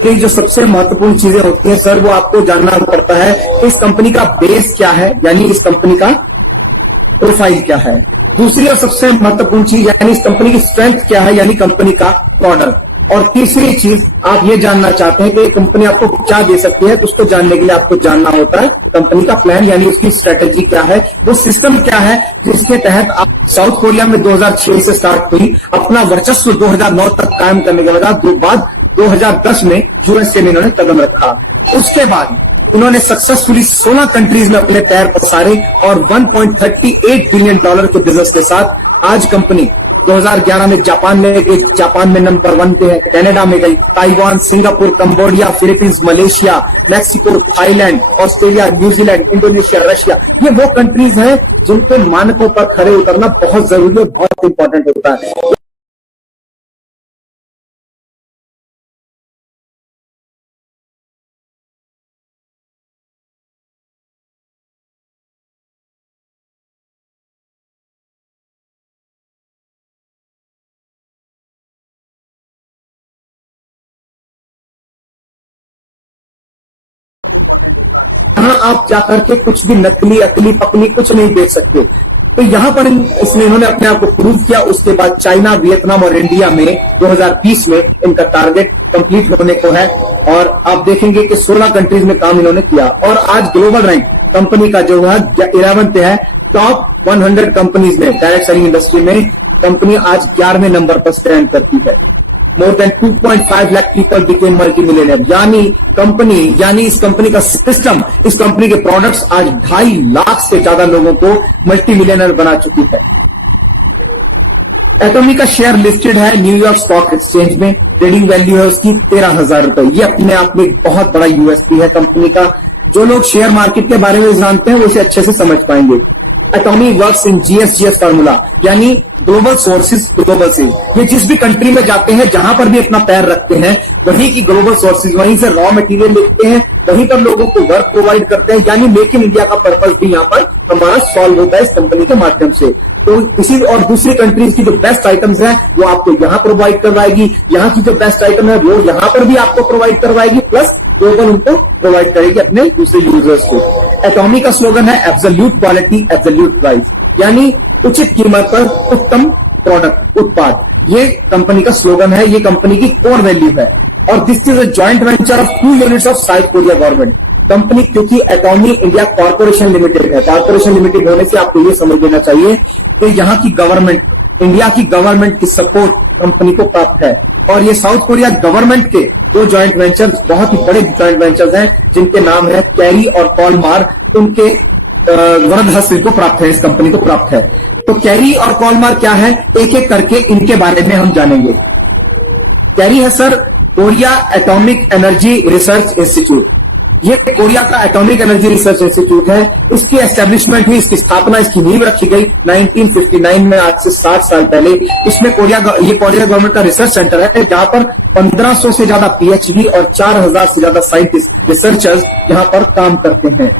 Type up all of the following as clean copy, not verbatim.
कि जो सबसे महत्वपूर्ण चीजें होती हैं सर, वो आपको जानना पड़ता है इस कंपनी का बेस क्या है, यानी इस कंपनी का प्रोफाइल क्या है। दूसरी और सबसे महत्वपूर्ण चीज यानी इस कंपनी की स्ट्रेंथ क्या है, यानी कंपनी का प्रोडक्ट। और तीसरी चीज आप ये जानना चाहते हैं कि कंपनी आपको क्या दे सकती है, तो उसको जानने के लिए आपको जानना होता है कंपनी का प्लान, यानी उसकी स्ट्रेटेजी क्या है, वो सिस्टम क्या है जिसके तहत आप साउथ कोरिया में 2006 से स्टार्ट हुई, अपना वर्चस्व 2009 तक कायम करने के बाद 2010 में यूएसए में इन्होंने कदम रखा। उसके बाद उन्होंने सक्सेसफुली 16 कंट्रीज में अपने पैर पसारे और $1.38 बिलियन के बिजनेस के साथ आज कंपनी 2011 में जापान में गई, जापान में नंबर 1 पे है, कनाडा में गई, Taiwan, Singapore, Cambodia, Philippines, Malaysia, Mexico, Thailand, Australia, New Zealand, Indonesia, Russia, ये वो कंट्रीज हैं जिनके मानकों पर खरे उतरना बहुत जरूरी है, बहुत इंपॉर्टेंट होता है। यहाँ आप जाकर के कुछ भी नकली अकली पकली कुछ नहीं देख सकते। तो यहाँ पर इन्होंने अपने आप को प्रूव किया। उसके बाद चाइना, वियतनाम और इंडिया में 2020 में इनका टारगेट कंप्लीट होने को है और आप देखेंगे कि 16 कंट्रीज में काम इन्होंने किया और आज ग्लोबल रैंक कंपनी का जो है 11 पे है। टॉप 100 कंपनीज में डायरेक्ट सेलिंग इंडस्ट्री में कंपनी आज 11वें नंबर पर स्टैंड करती है। More than 2.5 lakh people became multi millionaire, यानी इस कंपनी का सिस्टम, इस कंपनी के प्रोडक्ट्स आज 2.5 लाख से ज्यादा लोगों को मल्टी मिलियनर बना चुकी है। एटॉमी का शेयर लिस्टेड है न्यूयॉर्क स्टॉक एक्सचेंज में, ट्रेडिंग वैल्यू है उसकी 13,000 रुपए। ये अपने आप में बहुत बड़ा यूएसपी है कंपनी का। जो लोग शेयर मार्केट के बारे में जानते हैं वो इसे अच्छे से समझ पाएंगे। एटॉमी वर्क्स इन जीएसजीएस फार्मूला, यानी ग्लोबल सोर्सेज ग्लोबल से। ये जिस भी कंट्री में जाते हैं, जहां पर भी अपना पैर रखते हैं, वहीं की ग्लोबल सोर्सेज, वहीं से रॉ मटेरियल लेते हैं, वहीं पर लोगों को वर्क प्रोवाइड करते हैं, यानी मेक इन इंडिया का पर्पज भी यहाँ पर हमारा सॉल्व होता है इस कंपनी के माध्यम से। तो किसी और दूसरी कंट्रीज की जो बेस्ट आइटम्स है वो आपको यहाँ प्रोवाइड करवाएगी, यहाँ की जो बेस्ट आइटम है वो यहाँ पर भी आपको प्रोवाइड करवाएगी, प्लस ग्लोबल उनको प्रोवाइड करेगी अपने दूसरे यूजर्स को। एटॉमी का स्लोगन है एब्सोल्यूट क्वालिटी एब्सोल्यूट प्राइस, यानी उचित कीमत पर उत्तम प्रोडक्ट उत्पाद। ये कंपनी का स्लोगन है, ये कंपनी की कोर वैल्यू है। और this is a joint venture of 2 units of south Korea government company, क्योंकि एटॉमी इंडिया कॉर्पोरेशन लिमिटेड है। कॉर्पोरेशन लिमिटेड होने से आपको ये समझ लेना चाहिए कि यहाँ की गवर्नमेंट, इंडिया की गवर्नमेंट की सपोर्ट कंपनी को प्राप्त है। और ये साउथ कोरिया गवर्नमेंट के 2 जॉइंट वेंचर्स, बहुत ही बड़े जॉइंट वेंचर्स हैं, जिनके नाम है कैरी और कॉलमार। उनके वरद हस्त को प्राप्त है, इस कंपनी को प्राप्त है। तो कैरी और कॉलमार क्या है, एक एक करके इनके बारे में हम जानेंगे। कैरी है sir Korea atomic energy research institute. ये कोरिया का एटॉमिक एनर्जी रिसर्च इंस्टीट्यूट है। इसकी एस्टेब्लिशमेंट हुई, इसकी स्थापना, इसकी नींव रखी गई 1959 में, आज से 60 साल पहले। इसमें ये कोरिया गवर्नमेंट का रिसर्च सेंटर है, जहां पर 1500 से ज्यादा पीएचडी और 4000 से ज्यादा साइंटिस्ट रिसर्चर्स यहां पर काम करते हैं।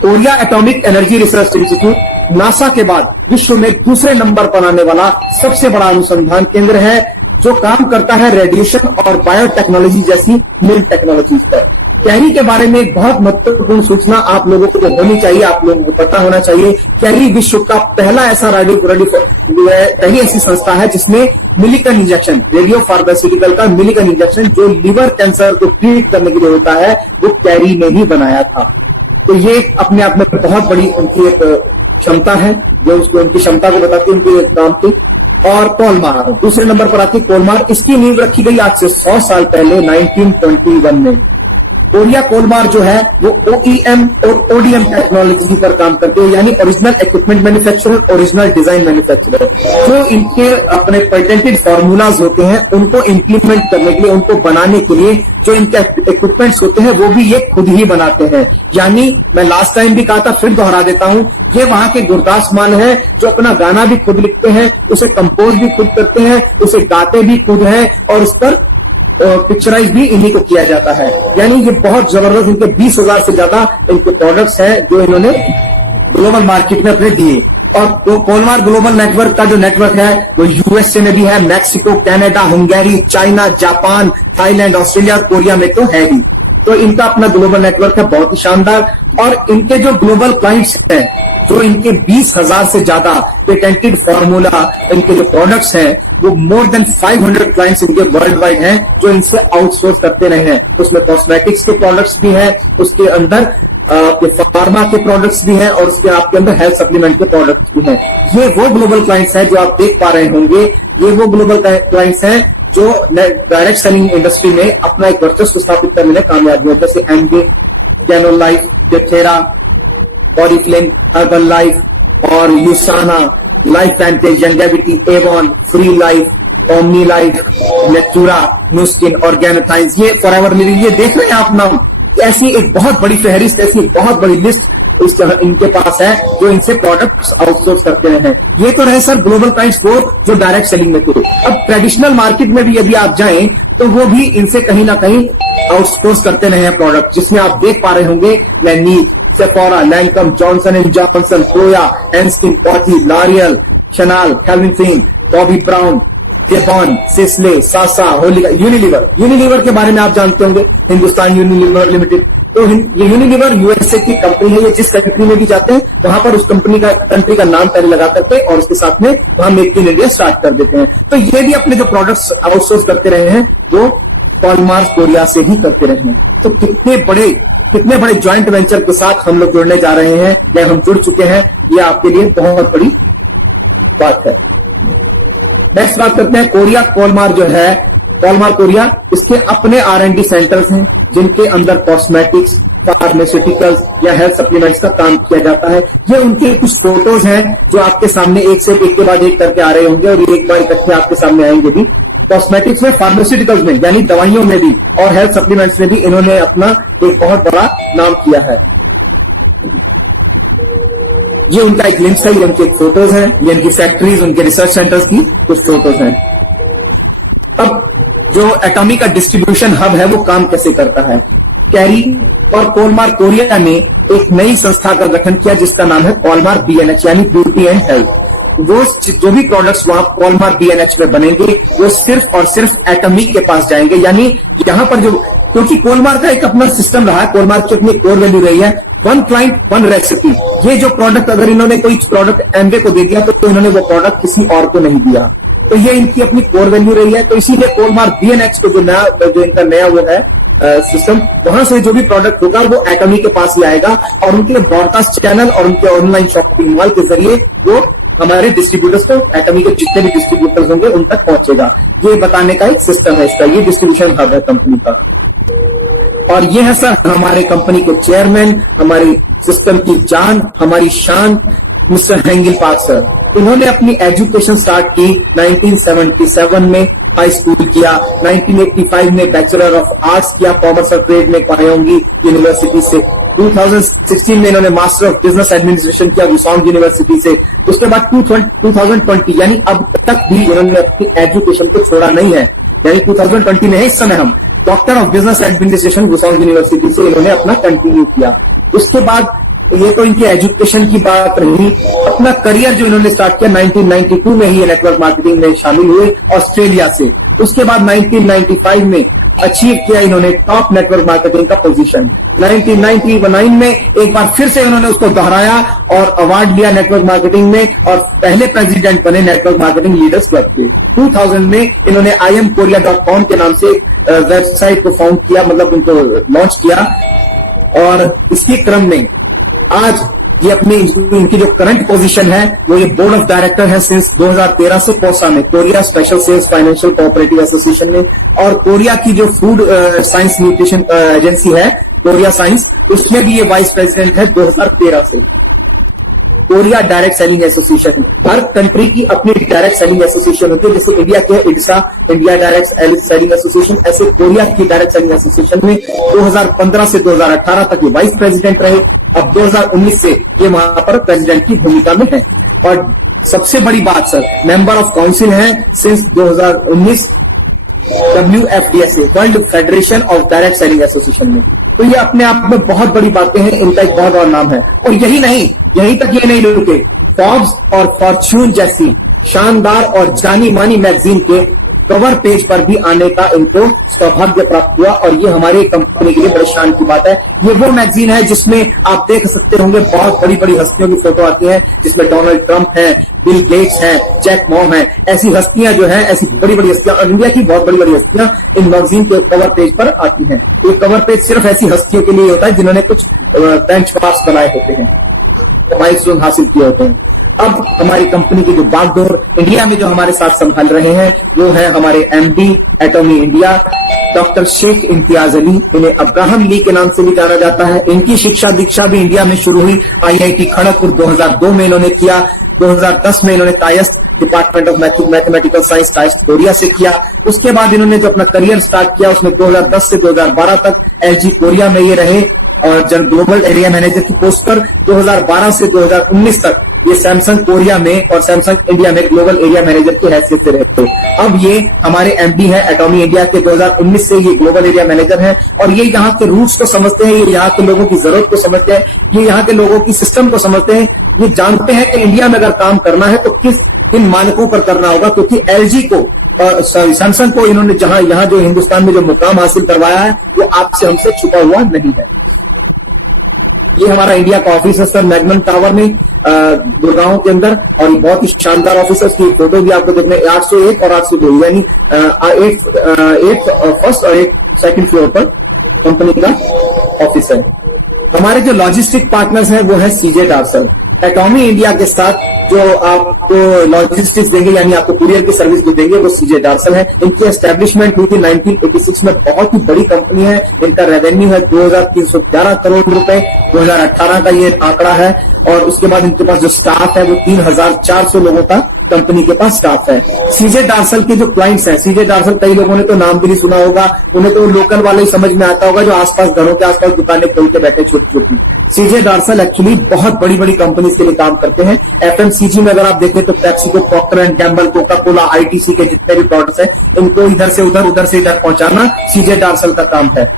Korea atomic energy research institute NASA के बाद विश्व में दूसरे नंबर पर आने वाला सबसे बड़ा अनुसंधान केंद्र है, जो काम करता है रेडिएशन और बायोटेक्नोलॉजी जैसी न्यू टेक्नोलॉजीज पर। कैरी के बारे में एक बहुत महत्वपूर्ण सूचना आप लोगों को होनी चाहिए, आप लोगों को पता होना चाहिए। कैरी विश्व का पहला ऐसा पहली ऐसी संस्था है जिसने मिलिकन इंजेक्शन, रेडियो फार्मास्यूटिकल का मिलिकन इंजेक्शन, जो लिवर कैंसर को ट्रीट करने के लिए होता है, वो कैरी ने ही बनाया था। तो ये अपने आप में बहुत बड़ी उनकी एक क्षमता है, जो उसको उनकी क्षमता को बताती है, उनके काम की। और कोलमार दूसरे नंबर पर आती है। कोलमार, इसकी नींव रखी गई आज से 100 साल पहले 1921 में। कोरिया कोलमार जो है वो ओईएम और ओडीएम टेक्नोलॉजी पर काम करते हैं, यानी original equipment manufacturer, original design manufacturer. जो इनके अपने पेटेंटेड फॉर्मूलाज होते हैं उनको इम्प्लीमेंट करने के लिए, उनको बनाने के लिए जो इनके इक्विपमेंट्स होते हैं वो भी ये खुद ही बनाते हैं। यानी मैं लास्ट टाइम भी कहा था, फिर दोहरा देता हूं, ये वहां के गुरदास मान है जो अपना गाना भी खुद लिखते हैं, उसे कंपोज भी खुद करते हैं, उसे गाते भी खुद हैं और उस पर पिक्चराइज भी इन्हीं को किया जाता है। यानी ये बहुत जबरदस्त, इनके 20,000 से ज्यादा इनके प्रोडक्ट्स हैं जो इन्होंने ग्लोबल मार्केट में अपने दिए। और कोलमार ग्लोबल नेटवर्क का जो नेटवर्क है वो यूएसए में भी है, Mexico, Canada, Hungary, China, Japan, Thailand, Australia, Korea में तो है ही। तो इनका अपना ग्लोबल नेटवर्क है, बहुत ही शानदार। और इनके जो ग्लोबल क्लाइंट्स हैं, जो इनके 20,000 से ज्यादा पेटेंटेड फॉर्मूला इनके जो प्रोडक्ट्स हैं, वो मोर देन 500 क्लाइंट्स इनके वर्ल्ड वाइड हैं जो इनसे आउटसोर्स करते रहे हैं। उसमें कॉस्मेटिक्स के प्रोडक्ट्स भी हैं, उसके अंदर फार्मा के प्रोडक्ट्स भी हैं, और उसके आपके अंदर हेल्थ सप्लीमेंट के प्रोडक्ट्स भी हैं। ये वो ग्लोबल क्लाइंट्स हैं जो आप देख पा रहे होंगे। ये वो ग्लोबल क्लाइंट्स हैं जो डायरेक्ट सेलिंग इंडस्ट्री में अपना एक वर्चस्व स्थापित करने में कामयाब हुए, जैसे एमबी, गैनोलाइफ, टेथेरा, ऑरिफ्लेम, हर्बल लाइफ और Usana, LifeVantage, Youngevity, Avon, Free Life, Omnilife, Natura, Nu Skin, ऑर्गेनोथाइंस, ये फॉरएवर लिविंग। ये देख रहे हैं आप नाम, ऐसी एक बहुत बड़ी फहरिस्त, ऐसी एक बहुत बड़ी लिस्ट इनके पास है जो इनसे प्रोडक्ट्स आउटसोर्स करते हैं। ये तो रहे सर ग्लोबल क्लाइंट्स को जो डायरेक्ट सेलिंग में थे। अब ट्रेडिशनल मार्केट में भी यदि आप जाएं तो वो भी इनसे कहीं ना कहीं आउटसोर्स करते रहे हैं प्रोडक्ट, जिसमें आप देख पा रहे होंगे Laneige, Sephora, Lancome, Johnson and Johnson, क्लोया, एनस्किन, पॉटी, L'Oreal, Chanel, Calvin Klein, Bobbi Brown, डेबॉन, सिस्ले, सासा, यूनिलीवर के बारे में आप जानते होंगे, हिंदुस्तान यूनिलीवर लिमिटेड। तो ये यूनिलीवर यूएसए की कंपनी है। ये जिस कंट्री में भी जाते हैं वहां पर उस कंट्री का नाम पहले लगा करके और उसके साथ में वहां मेक इन इंडिया स्टार्ट कर देते हैं। तो ये भी अपने जो प्रोडक्ट्स आउटसोर्स करते रहे हैं वो कोलमार कोरिया से ही करते रहे हैं। तो कितने बड़े ज्वाइंट वेंचर के साथ हम लोग जुड़ने जा रहे हैं या हम जुड़ चुके हैं, ये आपके लिए बहुत बड़ी बात है। नेक्स्ट बात करते हैं कोरिया। कोलमार जो है, कोलमार कोरिया, इसके अपने R&D सेंटर्स हैं जिनके अंदर कॉस्मेटिक्स, फार्मास्यूटिकल्स या हेल्थ सप्लीमेंट्स का काम किया जाता है। ये उनके कुछ फोटोज हैं जो आपके सामने एक से एक के बाद एक करके आ रहे होंगे और एक बार इकट्ठे आपके सामने आएंगे भी। कॉस्मेटिक्स में, फार्मास्यूटिकल्स में यानी दवाइयों में भी और हेल्थ सप्लीमेंट्स में भी इन्होंने अपना एक बहुत बड़ा नाम किया है। ये उनका एक लिंक्स है, ये उनके फोटोज हैं, ये उनकी फैक्ट्रीज, उनके रिसर्च सेंटर्स की कुछ फोटोज हैं। अब जो एटॉमी का डिस्ट्रीब्यूशन हब है वो काम कैसे करता है? कैरी और कोलमार कोरिया ने एक नई संस्था का गठन किया जिसका नाम है कोलमार BNH यानी ब्यूटी एंड हेल्थ। वो जो भी प्रोडक्ट्स वहां कोलमार BNH में बनेंगे वो सिर्फ और सिर्फ एटॉमी के पास जाएंगे। यानी यहां पर जो, क्योंकि कोलमार का एक अपना सिस्टम रहा है, कोलमार की अपनी कोर वैल्यू रही है, वन क्लाइंट वन रेसिपी। ये जो प्रोडक्ट अगर इन्होंने कोई प्रोडक्ट एमवे को दे दिया तो इन्होंने वो प्रोडक्ट किसी और को नहीं दिया। तो ये इनकी अपनी कोर वैल्यू रही है। तो इसीलिए कोलमार BNH को जो इनका नया वो है सिस्टम, वहां से जो भी प्रोडक्ट होगा वो एटॉमी के पास ही आएगा और उनके ब्रॉडकास्ट चैनल और उनके ऑनलाइन शॉपिंग मॉल के जरिए वो हमारे डिस्ट्रीब्यूटर्स को, एटॉमी के जितने भी डिस्ट्रीब्यूटर्स होंगे उन तक पहुंचेगा। ये बताने का एक सिस्टम है इसका, ये डिस्ट्रीब्यूशन हब है कंपनी का। और ये है सर हमारे कंपनी के चेयरमैन, हमारी सिस्टम की जान, हमारी शान, मिस्टर हेंगिल पार्क सर। इन्होंने अपनी एजुकेशन स्टार्ट की 1977 में, हाई स्कूल किया, 1985 में बैचलर ऑफ आर्ट्स किया कॉमर्स और ट्रेड में पायोंगी यूनिवर्सिटी से। 2016 में इन्होंने मास्टर ऑफ बिजनेस एडमिनिस्ट्रेशन किया विसॉन्ग यूनिवर्सिटी से। उसके बाद 2020 यानी अब तक भी इन्होंने अपनी एजुकेशन को छोड़ा नहीं है, यानी 2020 में है इस समय हम, डॉक्टर ऑफ बिजनेस एडमिनिस्ट्रेशन विसॉन्ग यूनिवर्सिटी से इन्होंने अपना कंटिन्यू किया। उसके बाद ये तो इनकी एजुकेशन की बात रही। अपना करियर जो इन्होंने स्टार्ट किया 1992 में ही नेटवर्क मार्केटिंग में शामिल हुए ऑस्ट्रेलिया से। उसके बाद 1995 में अचीव किया इन्होंने टॉप नेटवर्क मार्केटिंग का पोजीशन। 1999 में एक बार फिर से इन्होंने उसको दोहराया और अवार्ड लिया नेटवर्क मार्केटिंग में और पहले प्रेसिडेंट बने नेटवर्क मार्केटिंग लीडर्स क्लब के। 2000 में इन्होंने IamKorea.com के नाम से वेबसाइट को फाउंड किया, मतलब उनको लॉन्च किया। और इसी क्रम में आज ये अपनी इनकी जो करंट पोजीशन है वो ये बोर्ड ऑफ डायरेक्टर है सिंस 2013 से कोसा में, Korea special cells financial cooperative association में। और कोरिया की जो फूड साइंस न्यूट्रिशन एजेंसी है कोरिया साइंस, उसमें भी ये वाइस प्रेसिडेंट है 2013 से। कोरिया डायरेक्ट सेलिंग एसोसिएशन, हर कंट्री की अपनी डायरेक्ट सेलिंग एसोसिएशन होती है। जैसे इंडिया के IDSA, India direct selling association, ऐसे कोरिया की डायरेक्ट सेलिंग एसोसिएशन में 2015 से 2018 तक ये वाइस प्रेसिडेंट रहे। अब 2019 से ये वहां पर प्रेसिडेंट की भूमिका में है। और सबसे बड़ी बात सर, मेंबर ऑफ काउंसिल है since 2019 WFDSA, world federation of direct selling association में। तो ये अपने आप में बहुत बड़ी बातें हैं, इनका एक बहुत और नाम है। और यही नहीं, यहीं तक ये नहीं रुके, फॉर्ब्स और फॉर्च्यून जैसी शानदार और जानी मानी मैगजीन के कवर पेज पर भी आने का इनको सौभाग्य प्राप्त हुआ, और ये हमारे कंपनी के लिए बड़े शान की बात है। ये वो मैगजीन है जिसमें आप देख सकते होंगे बहुत बड़ी बड़ी हस्तियों की फोटो आती है, जिसमें डोनाल्ड ट्रंप है, बिल गेट्स है, जैक मॉम है, ऐसी हस्तियां जो है, ऐसी बड़ी बड़ी हस्तियां, और इंडिया की बहुत बड़ी बड़ी हस्तियां इन मैगजीन के कवर पेज पर आती हैं। ये कवर पेज सिर्फ ऐसी हस्तियों के लिए होता है जिन्होंने कुछ बेंचमार्क्स बनाए होते हैं, माइलस्टोन हासिल किए होते हैं। अब हमारी कंपनी की जो बागडोर इंडिया में जो हमारे साथ संभाल रहे हैं वो है हमारे MD Atomy India doctor Sheikh Imtiaz Ali. इन्हें अब्राहम ली के नाम से भी जाना जाता है। इनकी शिक्षा दीक्षा भी इंडिया में शुरू हुई। आईआईटी खड़गपुर 2002 में इन्होंने किया। 2010 में इन्होंने Kayastha department of mathematical science Kayastha Korea से किया। उसके बाद इन्होंने जो अपना करियर स्टार्ट किया उसमें 2010 से 2012 तक एलजी कोरिया में ये रहे, और जब ग्लोबल एरिया मैनेजर की पोस्ट पर 2012 से 2019 तक ये सैमसंग कोरिया में और सैमसंग इंडिया में ग्लोबल एरिया मैनेजर की हैसियत से रहते हैं। अब ये हमारे एमडी है एटॉमी इंडिया के। 2019 से ये ग्लोबल एरिया मैनेजर हैं, और ये यहाँ के रूट्स को समझते हैं, ये यहाँ के लोगों की जरूरत को समझते हैं, ये यहाँ के लोगों की सिस्टम को समझते हैं। ये जानते हैं कि इंडिया में अगर काम करना है तो किन मानकों पर करना होगा, क्योंकि एलजी को सैमसंग को इन्होंने जहां यहाँ जो हिंदुस्तान में जो मुकाम हासिल करवाया है वो आपसे हमसे छुपा हुआ नहीं है। ये हमारा इंडिया का ऑफिस है सर, मैग्नम टावर में गुड़गांव के अंदर, और ये बहुत ही शानदार ऑफिस है। इसकी फोटो भी आपको देखने 801 और 802 यानी एक फर्स्ट और एक सेकंड फ्लोर पर कंपनी का ऑफिस है। हमारे जो लॉजिस्टिक पार्टनर्स हैं वो है सीजे डार्सल। एटॉमी इंडिया के साथ जो आपको लॉजिस्टिक्स देंगे यानी आपको कुरियर की सर्विस जो देंगे वो सीजे डार्सल है। इनकी एस्टेब्लिशमेंट हुई थी 1986 में। बहुत ही बड़ी कंपनी है। इनका रेवेन्यू है 2311 करोड़ रुपए 2018 का ये आंकड़ा है, और उसके बाद इनके पास जो स्टाफ है वो 3400 लोगों का कंपनी के पास स्टाफ है। सीजे डार्सल के जो क्लाइंट्स हैं, सीजे डार्सल कई लोगों ने तो नाम भी नहीं सुना होगा, उन्हें तो लोकल वाले ही समझ में आता होगा जो आसपास घरों के आसपास दुकानें खोल के बैठे छोटी छोटी। सीजे डार्सल एक्चुअली बहुत बड़ी बड़ी कंपनी के लिए काम करते हैं। एफएमसीजी में अगर आप देखें तो PepsiCo, Procter and Gamble, Coca Cola, ITC के जितने भी प्रोडक्ट्स हैं इनको इधर से उधर, उधर से इधर पहुंचाना सीजे डार्सल का काम है।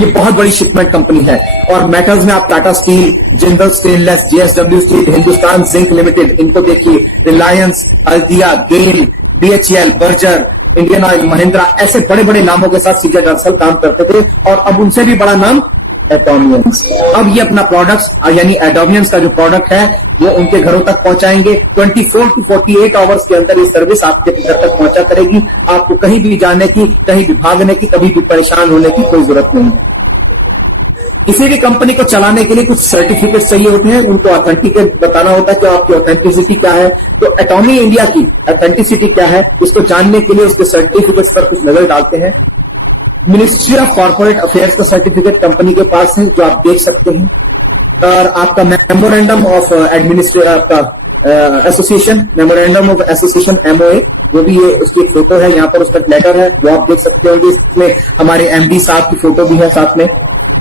ये बहुत बड़ी शिपमेंट कंपनी है। और मेटल्स में आप Tata steel, Jindal stainless, JSW steel, Hindustan zinc limited, इनको देखिए, Reliance, Haldia, GAIL, BHEL, Berger, Indian oil, Mahindra, ऐसे बड़े बड़े नामों के साथ सीजे डार्सल काम करते थे, और अब उनसे भी बड़ा नाम एटॉमियंस। अब ये अपना प्रोडक्ट्स यानी एटॉमियंस का जो प्रोडक्ट है वो उनके घरों तक पहुंचाएंगे। 24 to 48 आवर्स के अंदर ये सर्विस आपके घर तक पहुंचा करेगी। आपको कहीं भी जाने की, कहीं भी भागने की, कभी भी परेशान होने की कोई जरूरत नहीं है। किसी भी कंपनी को चलाने के लिए कुछ सर्टिफिकेट चाहिए होते हैं, उनको ऑथेंटिकेट बताना होता है कि आपकी ऑथेंटिसिटी क्या है। तो एटॉमी इंडिया की ऑथेंटिसिटी क्या है इसको जानने के लिए उसके सर्टिफिकेट्स पर कुछ नजर डालते हैं। मिनिस्ट्री ऑफ कॉर्पोरेट अफेयर्स का सर्टिफिकेट कंपनी के पास है जो आप देख सकते हैं, और आपका memorandum of association, memorandum of association MOA, वो भी ये उसकी एक फोटो है, यहाँ पर उसका लेटर है वो आप देख सकते होंगे। इसमें हमारे एमडी साहब की फोटो भी है साथ में।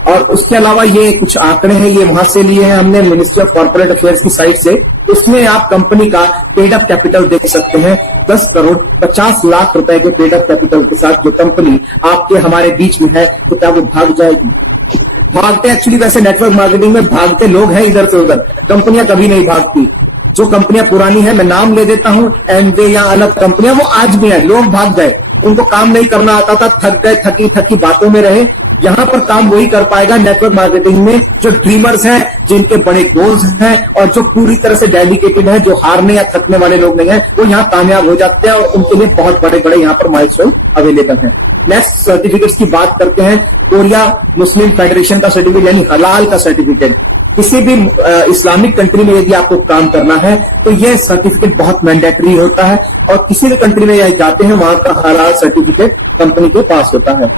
और उसके अलावा ये कुछ आंकड़े हैं, ये वहां से लिए हैं हमने मिनिस्ट्री ऑफ कॉर्पोरेट अफेयर्स की साइट से। इसमें आप कंपनी का पेड अप कैपिटल देख सकते हैं। 10 करोड़ 50 लाख रुपए के पेड अप कैपिटल के साथ जो कंपनी आपके हमारे बीच में है, तो क्या वो भाग जाएगी? भागते एक्चुअली वैसे नेटवर्क मार्केटिंग में भागते लोग हैं इधर से उधर, कंपनियां कभी नहीं भागती। जो कंपनियां पुरानी है, मैं नाम ले देता हूं, एमवे या अलग कंपनियां, वो आज भी है। लोग भाग गए, उनको काम नहीं करना आता था, थक गए, थकी थकी बातों में रहे। यहां पर काम वही कर पाएगा नेटवर्क मार्केटिंग में जो ड्रीमर्स हैं, जिनके बड़े गोल्स हैं, और जो पूरी तरह से डेडिकेटेड है, जो हारने या थकने वाले लोग नहीं है, वो यहाँ कामयाब हो जाते हैं, और उनके लिए बहुत बड़े बड़े यहाँ पर माइलस्टोन अवेलेबल हैं। नेक्स्ट सर्टिफिकेट्स की बात करते हैं। कोरिया मुस्लिम फेडरेशन का सर्टिफिकेट यानी हलाल का सर्टिफिकेट। किसी भी इस्लामिक कंट्री में यदि आपको काम करना है तो यह सर्टिफिकेट बहुत मैंडेटरी होता है, और किसी भी कंट्री में यदि जाते हैं वहां का हलाल सर्टिफिकेट कंपनी के पास होता है।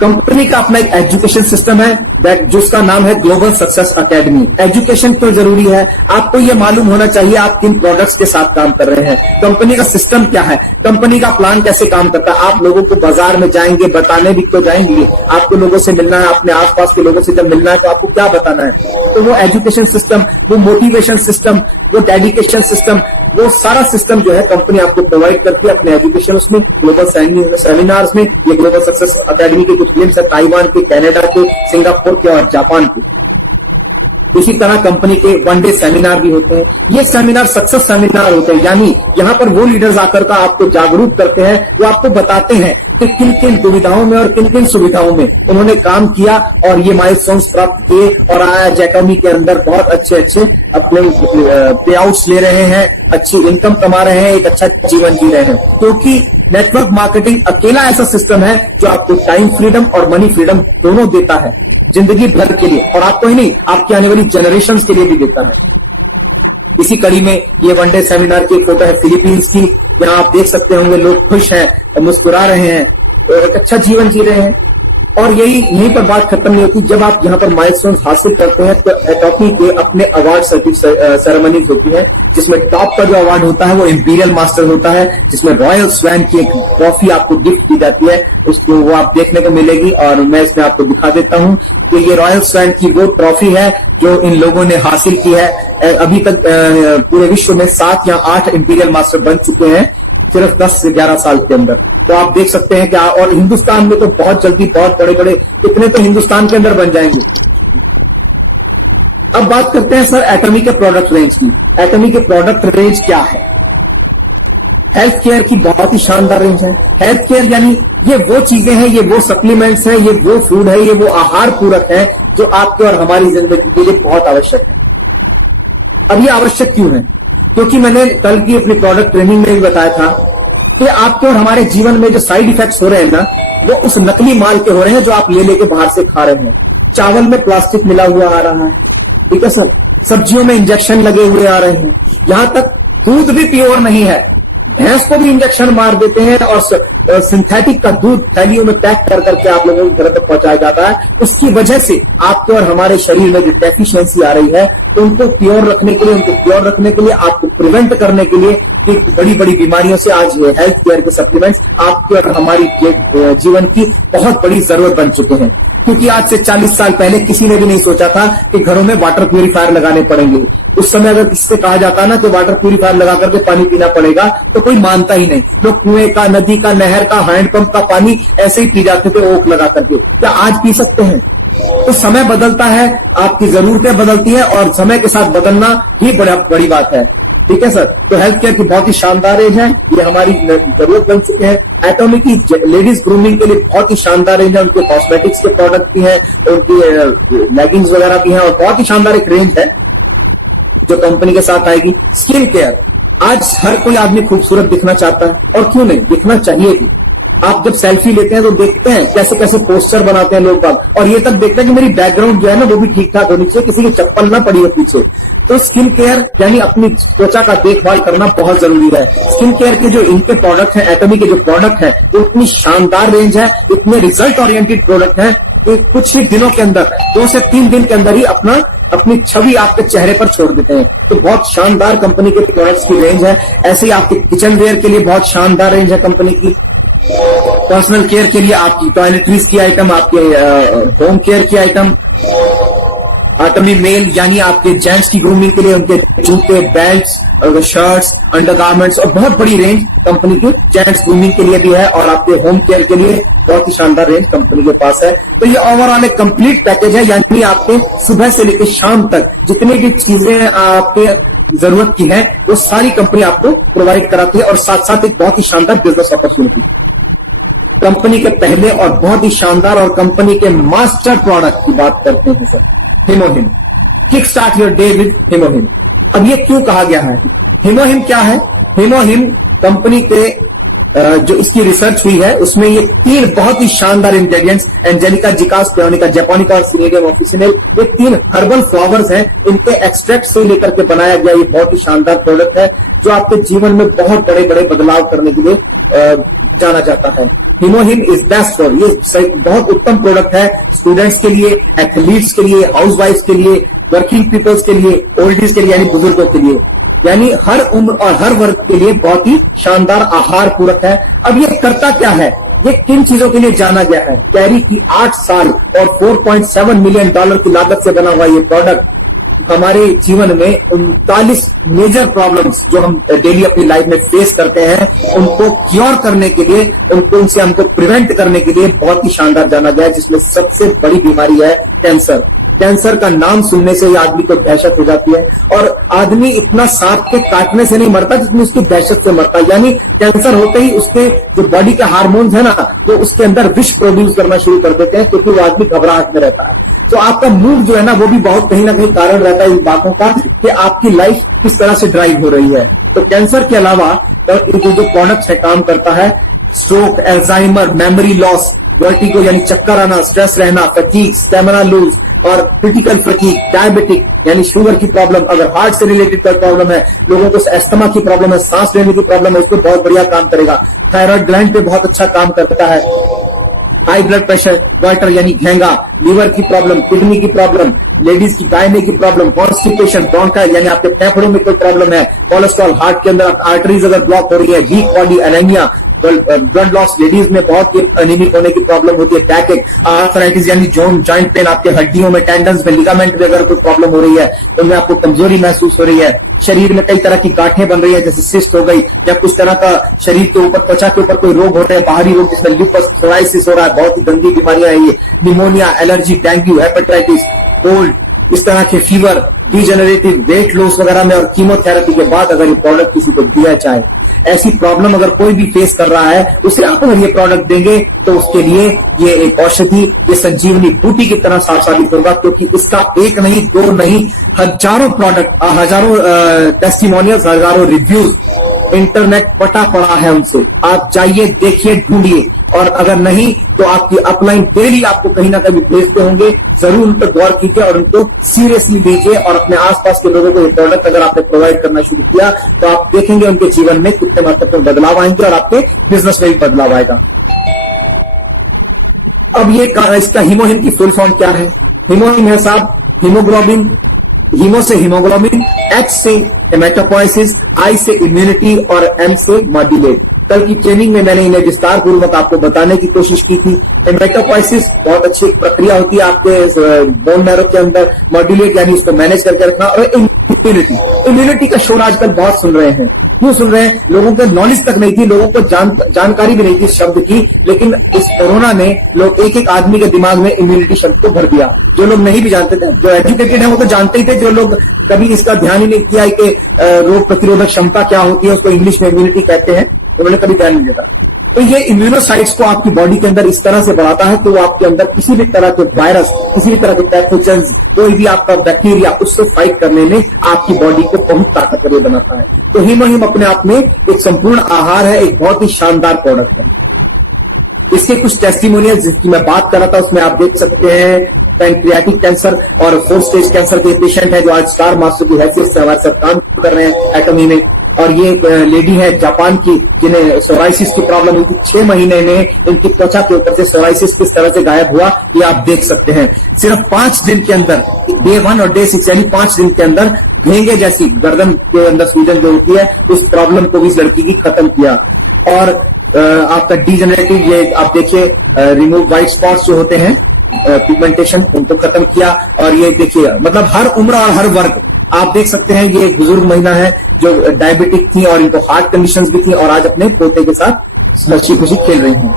कंपनी का अपना एक एजुकेशन सिस्टम है जिसका नाम है ग्लोबल सक्सेस एकेडमी। एजुकेशन क्यों जरूरी है? आपको यह मालूम होना चाहिए आप किन प्रोडक्ट्स के साथ काम कर रहे हैं, कंपनी का सिस्टम क्या है, कंपनी का प्लान कैसे काम करता है। आप लोगों को बाजार में जाएंगे, बताने भी क्यों जाएंगे, आपको लोगों से मिलना है, अपने आसपास के लोगों से जब मिलना है तो आपको क्या बताना है। तो वो एजुकेशन सिस्टम, वो मोटिवेशन सिस्टम, वो डेडिकेशन सिस्टम, वो सारा सिस्टम जो है कंपनी आपको प्रोवाइड करती है अपने एजुकेशन उसमें, ग्लोबल सेमिनार्स में। ये ग्लोबल सक्सेस एकेडमी के कुछ लिंक्स है ताइवान के, कनाडा के, सिंगापुर के और जापान के। इसी तरह कंपनी के वन डे सेमिनार भी होते हैं। ये सेमिनार सक्सेस सेमिनार होते हैं, यानी यहाँ पर वो लीडर्स आकर का आपको जागरूक करते हैं, वो आपको बताते हैं कि किन किन दुविधाओं में और किन किन सुविधाओं में उन्होंने काम किया और ये माइलस्टोन्स प्राप्त किए और आज एटॉमी के अंदर बहुत अच्छे अपने पे आउट्स ले रहे हैं, अच्छी इनकम कमा रहे हैं, एक अच्छा जीवन जी रहे हैं। क्योंकि नेटवर्क मार्केटिंग अकेला ऐसा सिस्टम है जो आपको टाइम फ्रीडम और मनी फ्रीडम दोनों देता है जिंदगी भर के लिए, और आपको ही नहीं, आपकी आने वाली जनरेशन के लिए भी देता है। इसी कड़ी में ये वन डे सेमिनार की फोटो है फिलीपींस की। यहाँ आप देख सकते होंगे लोग खुश हैं, मुस्कुरा रहे हैं, एक अच्छा जीवन जी रहे हैं। और यहीं पर बात खत्म नहीं होती। जब आप यहाँ पर माइलस्टोन हासिल करते हैं तो एटॉमी के अपने अवार्ड सेरेमनीज होती है, जिसमें टॉप का जो अवार्ड होता है वो इंपीरियल मास्टर होता है, जिसमें रॉयल स्वैन की एक ट्रॉफी आपको गिफ्ट की जाती है, उसको वो आप देखने को मिलेगी। और मैं इसमें आपको दिखा देता हूँ कि ये रॉयल स्वैन की वो ट्रॉफी है जो इन लोगों ने हासिल की है। अभी तक पूरे विश्व में 7 या 8 इंपीरियल मास्टर बन चुके हैं सिर्फ 10 से 11 साल के अंदर। तो आप देख सकते हैं क्या, और हिंदुस्तान में तो बहुत जल्दी बहुत बड़े इतने तो हिंदुस्तान के अंदर बन जाएंगे। अब बात करते हैं सर एटॉमी के प्रोडक्ट रेंज की। एटॉमी के प्रोडक्ट रेंज क्या है? हेल्थ केयर की बहुत ही शानदार रेंज है। हेल्थ केयर यानी ये वो चीजें हैं, ये वो सप्लीमेंट्स हैं, ये वो फूड है, ये वो आहार पूरक है जो आपके और हमारी जिंदगी के लिए बहुत आवश्यक है। अब ये आवश्यक क्यों है? क्योंकि मैंने कल की अपनी प्रोडक्ट ट्रेनिंग में भी बताया था कि आपके और हमारे जीवन में जो साइड इफेक्ट्स हो रहे हैं ना, वो उस नकली माल के हो रहे हैं जो आप ले लेके बाहर से खा रहे हैं। चावल में प्लास्टिक मिला हुआ आ रहा है, ठीक है सर, सब्जियों में इंजेक्शन लगे हुए आ रहे हैं, यहां तक दूध भी प्योर नहीं है, भैंस को भी इंजेक्शन मार देते हैं और सिंथेटिक का दूध थैलियों में पैक कर करके आप लोगों के घर तक पहुंचाया जाता है। उसकी वजह से आपके और हमारे शरीर में जो डेफिशिएंसी आ रही है, तो उनको प्योर रखने के लिए, आपको प्रिवेंट करने के लिए बड़ी बड़ी बीमारियों से आज ये हेल्थ केयर के सप्लीमेंट्स आपके और हमारी जीवन की बहुत बड़ी जरूरत बन चुके हैं। क्योंकि आज से 40 साल पहले किसी ने भी नहीं सोचा था कि घरों में वाटर प्यूरिफायर लगाने पड़ेंगे। उस समय अगर किससे कहा जाता ना कि वाटर प्यूरिफायर लगा करके पानी पीना पड़ेगा तो कोई मानता ही नहीं। लोग कुएं का, नदी का, नहर का, हैंडपंप का पानी ऐसे ही पी जाते थे ओक लगा करके। क्या आज पी सकते हैं? तो समय बदलता है, आपकी जरूरतें बदलती है और समय के साथ बदलना ही बड़ी बात है, ठीक है सर। तो हेल्थ केयर की बहुत ही शानदार रेंज है, ये हमारी जरूरत बन चुके हैं। एटॉमी की लेडीज ग्रूमिंग के लिए बहुत ही शानदार रेंज है, उनके कॉस्मेटिक्स के प्रोडक्ट भी हैं, उनकी लेगिंग्स वगैरह भी हैं और बहुत ही शानदार एक रेंज है जो कंपनी के साथ आएगी। स्किन केयर, आज हर कोई आदमी खूबसूरत दिखना चाहता है और क्यों नहीं, दिखना चाहिए भी। आप जब सेल्फी लेते हैं तो देखते हैं कैसे कैसे पोस्टर बनाते हैं लोग बाग, और ये तक देखते हैं कि मेरी बैकग्राउंड जो है ना वो भी ठीक ठाक होनी चाहिए, किसी की चप्पल ना पड़ी हो पीछे। तो स्किन केयर यानी अपनी त्वचा का देखभाल करना बहुत जरूरी है। स्किन केयर के जो इनके प्रोडक्ट हैं, एटॉमी के जो प्रोडक्ट हैं, वो इतनी शानदार रेंज है, इतने रिजल्ट ओरिएंटेड प्रोडक्ट हैं कि कुछ ही दिनों के अंदर, 2 से 3 दिन के अंदर ही अपनी छवि आपके चेहरे पर छोड़ देते हैं। तो बहुत शानदार कंपनी के प्रोडक्ट्स की रेंज है। ऐसे ही आपके किचन वेयर के लिए बहुत शानदार रेंज है कंपनी की। पर्सनल केयर के लिए आपकी टॉयलेटरीज की आइटम, आपके होम केयर की आइटम, एटॉमी मेल यानी आपके जेंट्स की ग्रूमिंग के लिए उनके जूते, बेल्ट्स, शर्ट्स, अंडरगारमेंट्स और बहुत बड़ी रेंज कंपनी की जेंट्स ग्रूमिंग के लिए भी है। और आपके होम केयर के लिए बहुत ही शानदार रेंज कंपनी के पास है। तो ये ओवरऑल एक कंप्लीट पैकेज है, यानी आपके सुबह से लेकर शाम तक जितनी भी चीजें आपके जरूरत की है वो सारी कंपनी आपको प्रोवाइड कराती है, और साथ साथ एक बहुत ही शानदार बिजनेस अपॉर्चुनिटी। कंपनी के पहले और बहुत ही शानदार और कंपनी के मास्टर प्रोडक्ट की बात करते हैं सर, हिमोहिम। Kick start your day with हिमोहिम। अब ये क्यों कहा गया है? हिमोहिम क्या है? हिमोहिम कंपनी के जो इसकी रिसर्च हुई है उसमें ये 3 बहुत ही शानदार इंग्रेडिएंट्स, एंजेलिका, जिकास पेयोनिका, जैपोनिका और सिनेरियम ऑफिसिनेल, ये 3 हर्बल फ्लावर्स हैं, इनके एक्सट्रैक्ट से लेकर के बनाया गया ये बहुत ही शानदार प्रोडक्ट है जो आपके जीवन में बहुत बड़े बड़े बदलाव करने के लिए जाना जाता है। हिमोहिम इज बेस्ट फॉर, ये बहुत उत्तम प्रोडक्ट है स्टूडेंट्स के लिए, एथलीट्स के लिए, हाउसवाइफ के लिए, वर्किंग पीपल्स के लिए, ओल्डीज के लिए यानी बुजुर्गों के लिए, यानी हर उम्र और हर वर्ग के लिए बहुत ही शानदार आहार पूरक है। अब ये करता क्या है? ये किन चीजों के लिए जाना गया है? कैरी की 8 साल और $4.7 मिलियन की लागत से बना हुआ ये प्रोडक्ट हमारे जीवन में 39 मेजर प्रॉब्लम्स जो हम डेली अपनी लाइफ में फेस करते हैं उनको क्योर करने के लिए, उनसे हमको प्रिवेंट करने के लिए बहुत ही शानदार जाना गया है, जिसमें सबसे बड़ी बीमारी है कैंसर। कैंसर का नाम सुनने से ही आदमी को दहशत हो जाती है, और आदमी इतना सांप के काटने से नहीं मरता जितनी उसकी दहशत से मरता है। यानी कैंसर होते ही उसके जो बॉडी के हार्मोन्स है ना, वो उसके अंदर विष प्रोड्यूस करना शुरू कर देते हैं, क्योंकि वो आदमी घबराहट में रहता है। तो आपका मूड जो है ना, वो भी बहुत कहीं ना कहीं कारण रहता है इन बातों का कि आपकी लाइफ किस तरह से ड्राइव हो रही है। तो कैंसर के अलावा तो जो प्रोडक्ट है काम करता है, stroke, Alzheimer, memory loss, vertigo यानी चक्कर आना, स्ट्रेस रहना, फटीग, स्टेमिना लूज और क्रिटिकल फटीग, डायबिटिक यानी शुगर की प्रॉब्लम, अगर हार्ट से रिलेटेड कोई प्रॉब्लम है, लोगों को एस्थमा की प्रॉब्लम है, सांस लेने की प्रॉब्लम है, उसको बहुत बढ़िया काम करेगा। थायराइड ग्लैंड पे बहुत अच्छा काम करता है। हाई ब्लड प्रेशर, गॉइटर यानी घेंगा, लीवर की प्रॉब्लम, किडनी की प्रॉब्लम, लेडीज की गायने की प्रॉब्लम, कॉन्स्टिपेशन, ब्रोंकाइटिस यानी आपके फेफड़ों में कोई प्रॉब्लम है, कोलेस्ट्रॉल, हार्ट के अंदर आर्टरीज अगर ब्लॉक हो रही है, weak body, anaemia, blood loss, ladies में बहुत एनीमिक होने की प्रॉब्लम होती है, बैक एक, आर्थराइटिस यानी जॉइंट पेन, आपके हड्डियों में, टेंडन्स में, लिगामेंट में अगर कोई प्रॉब्लम हो रही है, तो उनमें आपको कमजोरी महसूस हो रही है, शरीर में कई तरह की गांठें बन रही है, जैसे सिस्ट हो गई, या कुछ तरह का शरीर के ऊपर, त्वचा के ऊपर कोई रोग हो रहे हैं, बाहरी रोग जिसमें लिपस, सोराइसिस हो रहा है, बहुत ही गंदी बीमारियां हैं ये, pneumonia, allergy, dengue, hepatitis, cold, इस तरह के फीवर, डिजेनरेटिव, वेट लॉस वगैरह में, और कीमोथेरेपी के बाद अगर ये प्रोडक्ट किसी को दिया जाए, ऐसी प्रॉब्लम अगर कोई भी फेस कर रहा है, उसे आप अगर ये प्रोडक्ट देंगे तो उसके लिए ये एक औषधि, ये संजीवनी बूटी की तरह साबित होगा, क्योंकि इसका एक नहीं, दो नहीं, हजारों प्रोडक्ट, हजारों टेस्टिमोनियल्स, हजारों रिव्यूज इंटरनेट पटा पड़ा है उनसे। आप जाइए, देखिए, ढूंढिए, और अगर नहीं तो आपकी अपलाइन डेली आपको कहीं ना कहीं भेजते होंगे, जरूर उन पर गौर कीजिए और उनको सीरियसली लीजिए, और अपने आसपास के लोगों को ये प्रोडक्ट अगर आपने प्रोवाइड करना शुरू किया तो आप देखेंगे उनके जीवन में कितने महत्वपूर्ण बदलाव आएंगे, और आपके बिजनेस में भी बदलाव आएगा। अब ये इसका हीमोहिम की फुल फॉर्म क्या है? हीमोहिम है साहब हीमोग्लोबिन, हीमो से हीमोग्लोबिन, एच से हेमेटोपोइसिस, आई से इम्यूनिटी और एम से मॉड्यूलेट। कल की ट्रेनिंग में मैंने इन्हें विस्तार पूर्वक आपको बताने की कोशिश की थी। हेमेटोपोइसिस बहुत अच्छी प्रक्रिया होती है आपके बोन मैरो के अंदर, मॉड्यूलेट यानी उसको मैनेज करके रखना, और इम्यूनिटी का शोर आजकल बहुत सुन रहे हैं। क्यों सुन रहे हैं? लोगों को नॉलेज तक नहीं थी, लोगों को जानकारी भी नहीं थी इस शब्द की, लेकिन इस कोरोना ने लोग एक एक आदमी के दिमाग में इम्यूनिटी शब्द को भर दिया। जो लोग नहीं भी जानते थे, जो एजुकेटेड है वो तो जानते ही थे, जो लोग कभी इसका ध्यान ही नहीं किया कि रोग प्रतिरोधक क्षमता क्या होती है, उसको इंग्लिश में इम्यूनिटी कहते हैं, उन्होंने कभी ध्यान नहीं दिया। तो ये इम्यूनोसाइट्स को आपकी बॉडी के अंदर इस तरह से बढ़ाता है कि वो आपके अंदर किसी भी तरह के वायरस, किसी भी तरह के पैथोजेंस, कोई भी आपका बैक्टीरिया, उससे फाइट करने में आपकी बॉडी को बहुत ताकतवर बनाता है। तो हीमोहिम अपने आप में एक संपूर्ण आहार है, एक बहुत ही शानदार प्रोडक्ट है। इसके कुछ टेस्टिमोनियल जिसकी मैं बात कर रहा था उसमें आप देख सकते हैं, पैंक्रियाटिक कैंसर और 4 स्टेज कैंसर के पेशेंट है जो आज स्टार मास्टर की हैसियत से हमारे साथ काम कर रहे हैं एटमी में। और ये एक लेडी है जापान की जिन्हें सोराइसिस की प्रॉब्लम हुई थी, 6 महीने में इनकी त्वचा के ऊपर से सोराइसिस किस तरह से गायब हुआ ये आप देख सकते हैं। सिर्फ 5 दिन के अंदर, डे 1 और डे 6 यानी 5 दिन के अंदर घेंगे जैसी गर्दन के अंदर सूजन जो होती है उस प्रॉब्लम को भी इस लड़की की खत्म किया। और आपका डिजेनरेटिव, ये आप देखिए रिमूव व्हाइट स्पॉट्स जो होते हैं, पिगमेंटेशन, उनको खत्म किया। और ये देखिए मतलब हर उम्र और हर वर्ग आप देख सकते हैं। ये एक बुजुर्ग महिला है जो डायबिटिक थी और इनको हार्ट कंडीशंस भी थी और आज अपने पोते के साथ हंसी खुशी खेल रही हैं।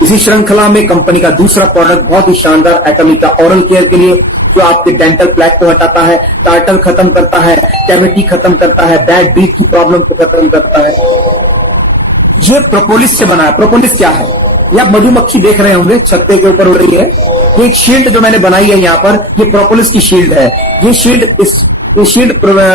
इसी श्रृंखला में कंपनी का दूसरा प्रोडक्ट बहुत ही शानदार एटमी का ओरल केयर के लिए, जो आपके डेंटल प्लैक को हटाता है, टार्टर खत्म करता है, कैविटी खत्म करता है, बैड ब्रीथ की प्रॉब्लम को खत्म करता है। ये प्रोपोलिस से बना है। प्रोपोलिस क्या है? ये आप मधुमक्खी देख रहे होंगे छत्ते के ऊपर हो रही है। ये एक शील्ड जो मैंने बनाई है यहाँ पर, ये प्रोपोलिस की शील्ड है। ये शील्ड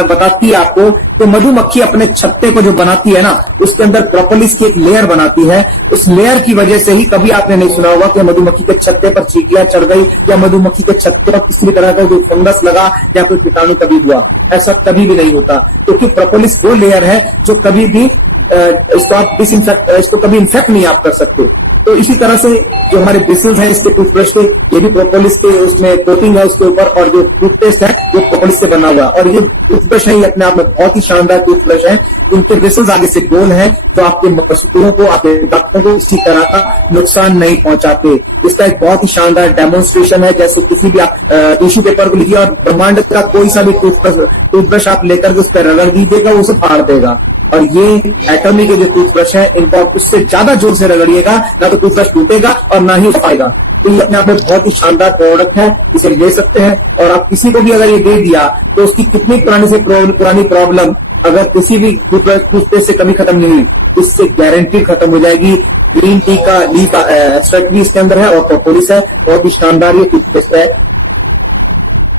बताती है आपको कि मधुमक्खी अपने छत्ते को जो बनाती है ना, उसके अंदर प्रोपोलिस की एक लेयर बनाती है। उस लेयर की वजह से ही कभी आपने नहीं सुना होगा कि मधुमक्खी के छत्ते पर चींटियां चढ़ गई या मधुमक्खी के छत्ते पर किसी तरह का जो फंगस लगा या कोई कीटाणु कभी हुआ। ऐसा कभी भी नहीं होता, क्योंकि प्रोपोलिस वो लेयर है जो कभी भी इसको आप इसको कभी इन्फेक्ट नहीं आप कर सकते। तो इसी तरह से जो हमारे ब्रिसल्स हैं इसके टूथब्रश के, ये भी प्रोपोलिस के उसमें कोटिंग है उसके ऊपर, और जो टूथपेस्ट है वो प्रोपोलिस से बना हुआ है। और ये टूथब्रश है, ये अपने आप में बहुत ही शानदार टूथब्रश है। इनके ब्रिसल्स आगे से गोल हैं जो आपके सूतरों को, आपके दांतों को किसी तरह का नुकसान नहीं पहुंचाते। इसका एक बहुत ही शानदार डेमोन्स्ट्रेशन है। जैसे किसी भी आप टिश्यू पेपर को लीजिए और ब्रह्मांड का कोई सा भी टूथब्रश आप लेकर के उस पर रगड़ दीजिएगा, वो उसे फाड़ देगा। और ये एटमी के जो टूथब्रश है, इनको आप उससे ज्यादा जोर से रगड़िएगा, ना तो टूथब्रश टूटेगा और ना ही पाएगा। तो ये अपने आप में बहुत ही शानदार प्रोडक्ट है, इसे ले सकते हैं। और आप किसी को भी अगर ये दे दिया तो उसकी कितनी पुरानी प्रॉब्लम अगर किसी भी टूथपेस्ट से कभी खत्म नहीं हुई, इससे गारंटी खत्म हो जाएगी। ग्रीन टी का लीफ एक्सट्रैक्ट भी इसके अंदर है और प्रोपोलिस है, बहुत ही शानदार ये टूथपेस्ट है।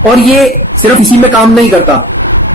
और ये सिर्फ इसी में काम नहीं करता,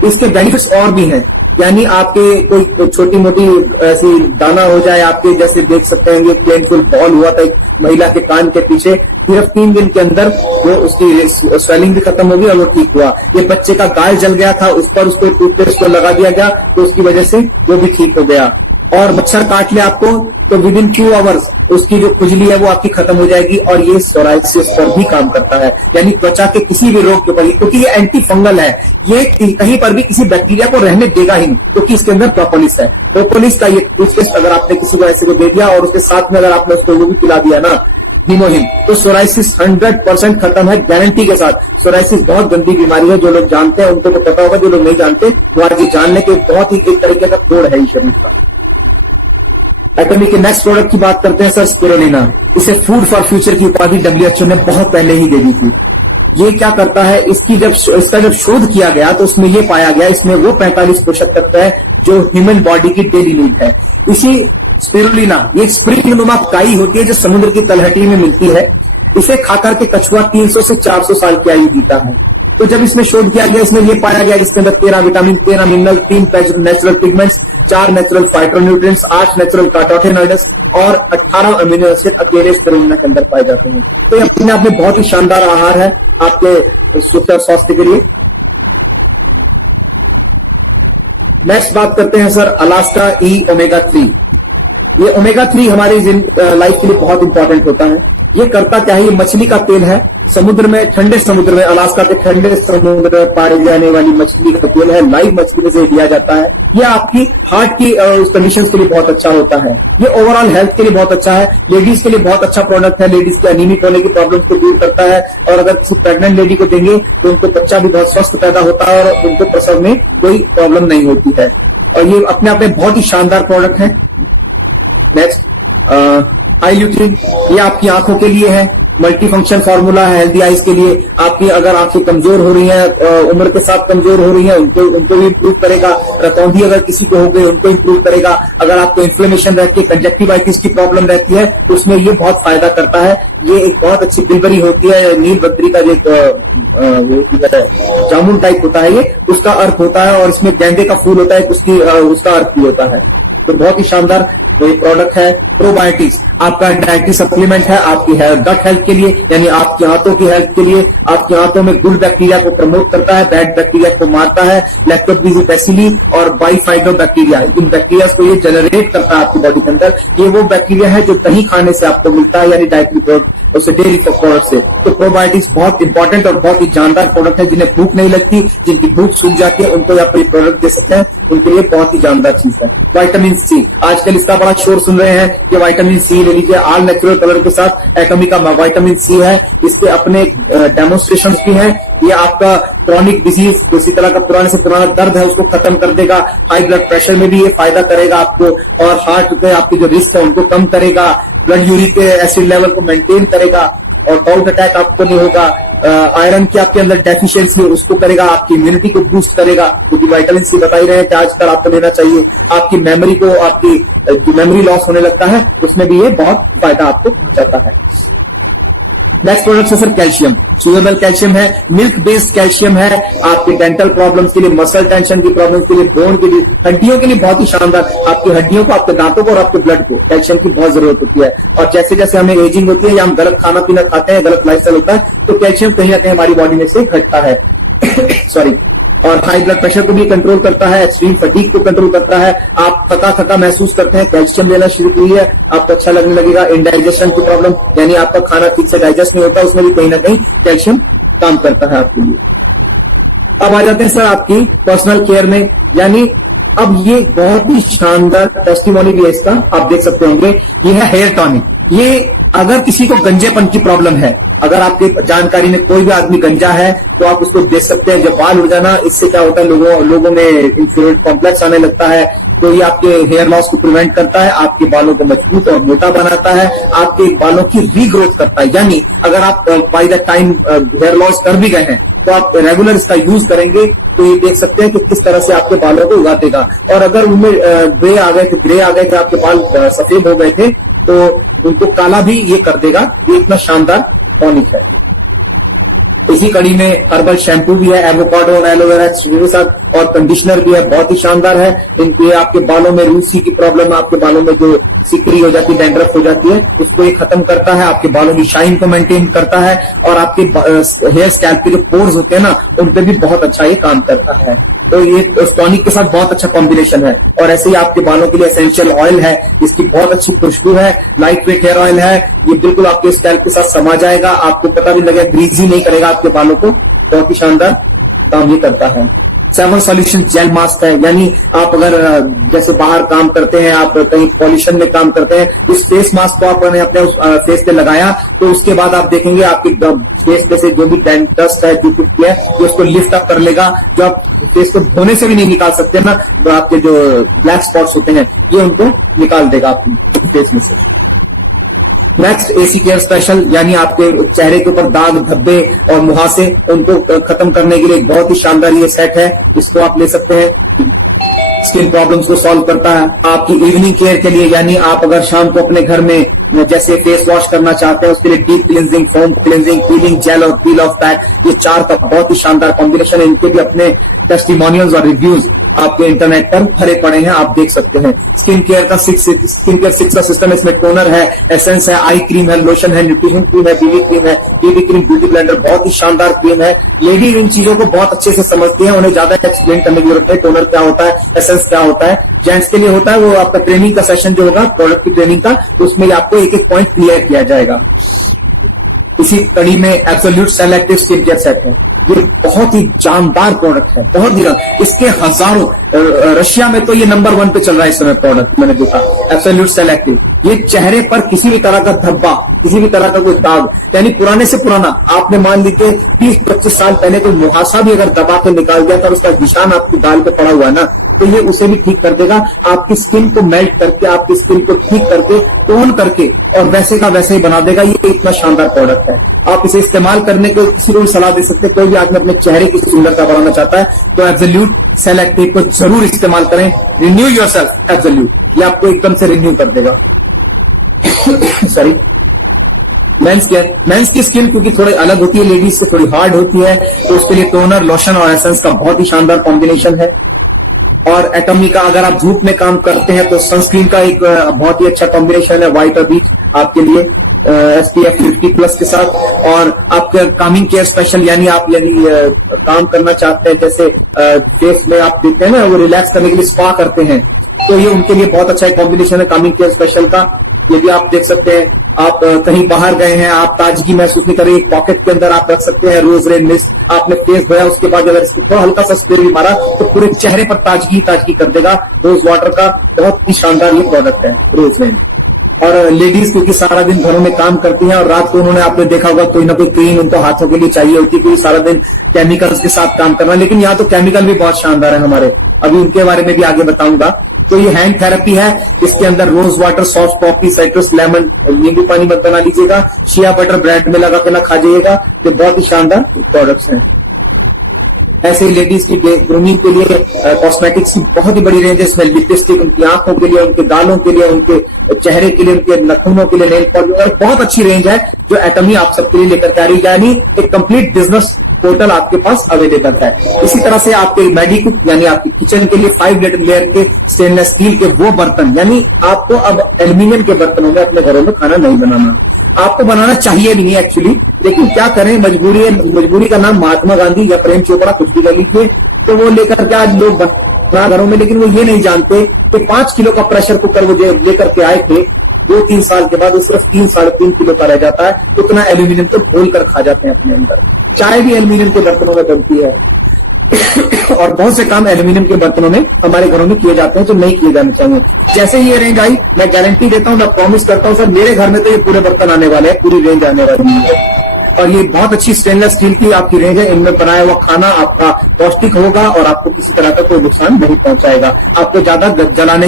इसके बेनिफिट्स और भी हैं। यानी आपके कोई छोटी मोटी ऐसी दाना हो जाए आपके, जैसे देख सकते हैं ये पेनफुल बॉल हुआ था एक महिला के कान के पीछे, सिर्फ 3 दिन के अंदर वो उसकी स्वेलिंग भी खत्म हो गई और वो ठीक हुआ। ये बच्चे का गाल जल गया था, उस पर उसको टूथपेस्ट को लगा दिया गया तो उसकी वजह से वो भी ठीक हो गया। और मच्छर काट लिया आपको तो विद इन 2 आवर्स उसकी जो खुजली है वो आपकी खत्म हो जाएगी। और ये सोराइसिस पर भी काम करता है, यानी त्वचा के किसी भी रोग के ऊपर, क्योंकि ये एंटी फंगल है, ये कहीं पर भी किसी बैक्टीरिया को रहने देगा ही नहीं, क्योंकि इसके अंदर प्रोपोलिस है। प्रोपोलिस का ये टूथपेस्ट अगर आपने किसी को ऐसे को दे दिया और उसके साथ में अगर आपने उसको वो भी पिला दिया ना हिमोहिम, तो सोराइसिस 100% खत्म है गारंटी के साथ। सोराइसिस बहुत गंदी बीमारी है, जो लोग जानते हैं उनको तो पता होगा, जो लोग नहीं जानते वो आज जानने के बहुत ही एक तरीके का तोड़ है शरीर का। एटमी के नेक्स्ट प्रोडक्ट की बात करते हैं सर, स्पिरुलिना। इसे फूड फॉर फ्यूचर की उपाधि WHO ने बहुत पहले ही दे दी थी। ये क्या करता है, इसका जब शोध किया गया तो उसमें ये पाया गया इसमें वो 45 पोषक तत्व है जो ह्यूमन बॉडी की डेली नीड है। इसी स्पिरुलिना ये स्प्रिंग नुमा काई होती है जो समुद्र की तलहटी में मिलती है। इसे खाकर के कछुआ 300 से 400 साल की आयु जीता है। तो जब इसमें शोध किया गया इसमें यह पाया गया इसके अंदर 13 vitamin, 13 mineral, 3 natural pigments, 4 natural phytonutrients, 8 natural carbohydrates और 18 अमीनो एसिड अकेले स्पिरुलिना के अंदर पाए जाते हैं। तो ये अपने आप में बहुत ही शानदार आहार है आपके सुंदर स्वास्थ्य के लिए। नेक्स्ट बात करते हैं सर, अलास्का ई ओमेगा 3। ये ओमेगा 3 हमारी लाइफ के लिए बहुत इंपॉर्टेंट होता है। ये करता क्या है, ये मछली का तेल है, समुद्र में, ठंडे समुद्र में, अलास्का के ठंडे समुद्र में पाई जाने वाली मछली का तेल है, लाइव मछली से दिया जाता है। ये आपकी हार्ट की कंडीशंस के लिए बहुत अच्छा होता है। ये ओवरऑल हेल्थ के लिए बहुत अच्छा है, लेडीज के लिए बहुत अच्छा प्रोडक्ट है। लेडीज के अनीमिक होने की प्रॉब्लम्स को दूर करता है और अगर किसी प्रेग्नेंट लेडी को देंगे तो उनको बच्चा भी बहुत स्वस्थ पैदा होता है और उनको प्रसव में कोई प्रॉब्लम नहीं होती है। और ये अपने आप में बहुत ही शानदार प्रोडक्ट है। नेक्स्ट आई ल्यूटिन, ये आपकी आंखों के लिए है, मल्टी फंक्शन फार्मूला है हेल्दी आइज के लिए। आपकी अगर आंखें कमजोर हो रही हैं, उम्र के साथ कमजोर हो रही हैं, उनको भी इंप्रूव करेगा। रतौंधी अगर किसी को हो गई उनको इंप्रूव करेगा। अगर आपको इन्फ्लेमेशन रहती है, कंजक्टिवाइटिस की प्रॉब्लम रहती है तो उसमें ये बहुत फायदा करता है। ये एक बहुत अच्छी बिलबरी होती है, नील बद्री का जो जामुन टाइप होता है ये, उसका अर्क होता है और इसमें गेंदे का फूल होता है, उसका अर्क भी होता है। तो बहुत ही शानदार ये प्रोडक्ट है। प्रोबायोटिक्स आपका डाइटरी सप्लीमेंट है आपकी गट हेल्थ के लिए, यानी आपके हाथों की हेल्थ के लिए। आपके हाथों में गुड बैक्टीरिया को प्रमोट करता है, बैड बैक्टीरिया को मारता है। लैक्टोबैसिली और बाइफाइडो बैक्टीरिया, इन बैक्टीरिया को ये जनरेट करता है आपकी बॉडी के अंदर। ये वो बैक्टीरिया है जो दही खाने से आपको मिलता है, यानी डाइटरी प्रोडक्ट, उससे डेयरी प्रोडक्ट से। तो प्रोबायोटिक्स बहुत इंपॉर्टेंट और बहुत ही जानदार प्रोडक्ट है। जिन्हें भूख नहीं लगती, जिनकी भूख सूख जाती है, उनको आप ये प्रोडक्ट दे सकते हैं, उनके लिए बहुत ही जानदार चीज है। विटामिन सी, आजकल इसका बड़ा शोर सुन रहे हैं कि विटामिन सी ले लीजिए, ऑल नेचुरल कलर के साथ एटॉमिक का विटामिन सी है। इसके अपने डेमोन्स्ट्रेशन भी हैं। ये आपका क्रॉनिक डिजीज, किसी तरह का पुराने से पुराना दर्द है उसको खत्म कर देगा। हाई ब्लड प्रेशर में भी ये फायदा करेगा आपको, और हार्ट के आपके जो रिस्क है उनको कम करेगा। ब्लड यूरिक एसिड लेवल को मेंटेन करेगा और बाउल अटैक आपको नहीं होगा। आयरन की आपके अंदर डेफिशिएंसी है उसको करेगा, आपकी इम्यूनिटी को बूस्ट करेगा, क्योंकि विटामिन सी बता ही रहे हैं कि आजकल आपको लेना चाहिए। आपकी मेमोरी को, आपकी जो मेमोरी लॉस होने लगता है उसमें भी ये बहुत फायदा आपको पहुंचाता है। नेक्स्ट प्रोडक्ट है सर कैल्शियम। चूएबल कैल्शियम है, मिल्क बेस्ड कैल्शियम है, आपके डेंटल प्रॉब्लम्स के लिए, मसल टेंशन की प्रॉब्लम्स के लिए, बोन के लिए, हड्डियों के लिए बहुत ही शानदार। आपकी हड्डियों को, आपके दांतों को और आपके ब्लड को कैल्शियम की बहुत जरूरत होती है। और जैसे जैसे हमें एजिंग होती है या हम गलत खाना पीना खाते हैं, गलत लाइफस्टाइल होता है, तो कैल्शियम कहीं ना कहीं हमारी बॉडी में से घटता है। सॉरी। और हाई ब्लड प्रेशर को भी कंट्रोल करता है, एक्सट्रीम फटीग को कंट्रोल करता है। आप थका थका महसूस करते हैं, कैल्शियम लेना शुरू कीजिए, आपको अच्छा लगने लगेगा। इंडाइजेशन की प्रॉब्लम, यानी आपका खाना ठीक से डाइजेस्ट नहीं होता, उसमें भी कहीं ना कहीं कैल्शियम काम करता है आपके लिए। अब आ जाते हैं सर आपकी पर्सनल केयर में, यानी अब ये बहुत ही शानदार टेस्टिमोनी भी है इसका, आप देख सकते होंगे। ये है हेयर टॉनिक। ये अगर किसी को गंजेपन की प्रॉब्लम है, अगर आपकी जानकारी में कोई भी आदमी गंजा है तो आप उसको देख सकते हैं। जब बाल उड़ जाना, इससे क्या होता है, लोगों में इन्फ्लुएंट कॉम्प्लेक्स आने लगता है, तो ये आपके हेयर लॉस को प्रिवेंट करता है, आपके बालों को मजबूत और मोटा बनाता है, आपके बालों की रीग्रोथ करता है। यानी अगर आप by the time here loss कर भी गए हैं तो आप रेगुलर इसका यूज करेंगे तो ये देख सकते हैं कि किस तरह से आपके बालों को उगा देगा। और अगर उनमें ग्रे आ गए थे, आपके बाल सफेद हो गए थे, तो उनको काला भी ये कर देगा। ये इतना शानदार टॉनिक है। इसी कड़ी में हर्बल शैम्पू भी है, एवोकाडो और एलोवेरा के साथ, और कंडीशनर भी है, बहुत ही शानदार है। इनके आपके बालों में रूसी की प्रॉब्लम, आपके बालों में जो सिकरी हो जाती है, डैंड्रफ हो जाती है, उसको ये खत्म करता है, आपके बालों की शाइन को मेंटेन करता है, और आपके हेयर स्कैल्प के जो पोर्स होते हैं ना, उन पे भी बहुत अच्छा ये काम करता है। तो ये टॉनिक के साथ बहुत अच्छा कॉम्बिनेशन है। और ऐसे ही आपके बालों के लिए एसेंशियल ऑयल है, इसकी बहुत अच्छी खुशबू है, लाइट वेट हेयर ऑयल है, ये बिल्कुल आपके स्कैल्प के साथ समा जाएगा, आपको पता भी लगेगा, ग्रीजी नहीं करेगा आपके बालों को। बहुत ही शानदार काम ये करता है। 7 सॉल्यूशन जेल मास्क है, यानी आप अगर जैसे बाहर काम करते हैं, आप कहीं पॉल्यूशन में काम करते हैं, इस फेस मास्क को आपने अपने फेस पे लगाया तो उसके बाद आप देखेंगे आपके फेस पे से जो भी डस्ट है, जो कुछ है, वो उसको लिफ्ट अप कर लेगा। जो आप फेस को धोने से भी नहीं निकाल सकते ना, तो आपके जो ब्लैक स्पॉट्स होते हैं ये उनको निकाल देगा आपके फेस में से। नेक्स्ट एसी केयर स्पेशल, यानी आपके चेहरे के ऊपर दाग, धब्बे और मुहासे, उनको खत्म करने के लिए बहुत ही शानदार ये सेट है। इसको आप ले सकते हैं। स्किन प्रॉब्लम्स को सॉल्व करता है। आपकी इवनिंग केयर के लिए, यानी आप अगर शाम को अपने घर में जैसे फेस वॉश करना चाहते हैं, उसके लिए deep cleansing, foam cleansing, piling jail और पील ऑफ पैक, ये 4 का बहुत ही शानदार कॉम्बिनेशन है। इनके भी अपने टेस्टिमोनियल्स और रिव्यूज आपके इंटरनेट पर भरे पड़े हैं, आप देख सकते हैं। स्किन केयर का 6 का सिस्टम है। इसमें टोनर है, एसेंस है, आई क्रीम है, लोशन है, न्यूट्रिशन क्रीम है, बीबी क्रीम है, बीबी क्रीम, ब्यूटी ब्लेंडर, बहुत ही शानदार क्रीम है। लेडी इन चीजों को बहुत अच्छे से समझती है, उन्हें ज्यादा एक्सप्लेन करने की जरूरत है। टोनर क्या होता है, एसेंस क्या होता है। जेंट्स के लिए होता है वो आपका ट्रेनिंग का सेशन जो होगा, प्रोडक्ट की ट्रेनिंग का, उसमें आपको एक एक पॉइंट क्लियर किया जाएगा। इसी कड़ी में absolute cell active skin care set है। ये बहुत ही जानदार प्रोडक्ट है, बहुत ही इसके हजारों, रशिया में तो ये नंबर 1 पे चल रहा है इस समय प्रोडक्ट, मैंने देखा। एब्सोल्यूट सेल एक्टिव, ये चेहरे पर किसी भी तरह का धब्बा, किसी भी तरह का कोई दाग, यानी पुराने से पुराना, आपने मान लीजिए 20-25 साल पहले कोई मुहासा भी अगर दबा के निकाल दिया था और उसका निशान आपकी गाल पे पड़ा हुआ है ना, तो ये उसे भी ठीक कर देगा। आपकी स्किन को मेल्ट करके, आपकी स्किन को ठीक करके, टोन करके और वैसे का वैसे ही बना देगा। ये इतना शानदार प्रोडक्ट है। आप इसे इस्तेमाल करने के किसी को भी सलाह दे सकते हैं। कोई भी आदमी अपने चेहरे की सुंदरता बढ़ाना चाहता है तो एब्सोल्यूट सेल एक्टिव को जरूर इस्तेमाल करें। रिन्यू योरसेल्फ एब्सोल्यूट, ये आपको एकदम से रिन्यू कर देगा। सॉरी, मेंस की स्किन क्योंकि थोड़ी अलग होती है, लेडीज से थोड़ी हार्ड होती है, तो उसके लिए टोनर, लोशन और एसेंस का बहुत ही शानदार कॉम्बिनेशन है। और एटॉमी का, अगर आप धूप में काम करते हैं तो सनस्क्रीन का एक बहुत ही अच्छा कॉम्बिनेशन है, व्हाइट और बीच आपके लिए SPF 50+ के साथ। और आपका कामिंग केयर स्पेशल, यानी आप काम करना चाहते हैं, जैसे फेस में आप देखते हैं ना, वो रिलैक्स करने के लिए स्पा करते हैं, तो ये उनके लिए बहुत अच्छा कॉम्बिनेशन है कामिंग केयर स्पेशल का। ये भी आप देख सकते हैं। आप कहीं बाहर गए हैं, आप ताजगी महसूस नहीं कर रहे, एक पॉकेट के अंदर आप रख सकते हैं रोज रेन मिस्ट। आपने फेस धोया, उसके बाद अगर इसको थोड़ा हल्का सा स्प्रे भी मारा तो पूरे चेहरे पर ताजगी कर देगा। रोज वाटर का बहुत ही शानदार ये प्रोडक्ट है, रोज रेन। और लेडीज क्योंकि सारा दिन घरों में काम करती हैं और रात को उन्होंने, आपने देखा होगा, कोई ना कोई क्रीम उनको हाथों के लिए चाहिए होती है, क्योंकि सारा दिन केमिकल्स के साथ काम करना। लेकिन यहाँ तो केमिकल भी बहुत शानदार है हमारे, अभी उनके बारे में भी आगे बताऊंगा। तो ये हैंड थेरेपी है। इसके अंदर rose water, soft coffee, citrus, lemon, नींबू पानी मत बना लीजिएगा, शिया बटर ब्रेड में लगा के ना खा जाइएगा। तो बहुत ही शानदार प्रोडक्ट्स हैं। ऐसे ही लेडीज की ग्रूमिंग के लिए कॉस्मेटिक्स की बहुत ही बड़ी रेंज है। इसमें लिपस्टिक, उनकी आंखों के लिए, उनके गालों के लिए, उनके चेहरे के लिए, उनके नखूनों के लिए, नेल पॉलिश, और बहुत अच्छी रेंज है जो एटॉमी आप सबके लिए लेकर के आ रही है। यानी एक कंप्लीट बिजनेस पोर्टल आपके पास अवेलेबल है। इसी तरह से आपके मेडिकुक, यानी आपके किचन के लिए 5 लेयर के स्टेनलेस स्टील के वो बर्तन, यानी आपको अब एल्यूमिनियम के बर्तनों में अपने घरों में खाना नहीं बनाना। आपको बनाना चाहिए भी नहीं एक्चुअली, लेकिन क्या करें, मजबूरी है। मजबूरी का नाम महात्मा गांधी या प्रेम चोपड़ा, कुछ भी कर लीजिए, तो वो लेकर के आज लोग बना घरों में। लेकिन वो ये नहीं जानते कि 5 किलो का प्रेशर कुकर वो लेकर के आए थे, 2-3 साल के बाद वो सिर्फ 3-3.5 किलो का रह जाता है। उतना एल्यूमिनियम तो घोल कर खा जाते हैं अपने अंदर। चाय भी एल्यूमिनियम के बर्तनों में बनती है और बहुत से काम एल्यूमिनियम के बर्तनों में हमारे घरों में किए जाते हैं जो नहीं किए जाने चाहिए। जैसे ही ये रेंज आई, मैं गारंटी देता हूं, मैं प्रॉमिस करता हूं सर, मेरे घर में तो ये पूरे बर्तन आने वाले हैं, पूरी रेंज आने वाली है। और ये बहुत अच्छी स्टेनलेस स्टील की आपकी रेंज है। इनमें बनाया हुआ खाना आपका पौष्टिक होगा और आपको किसी तरह का कोई नुकसान नहीं पहुंचाएगा। आपको ज्यादा गलाने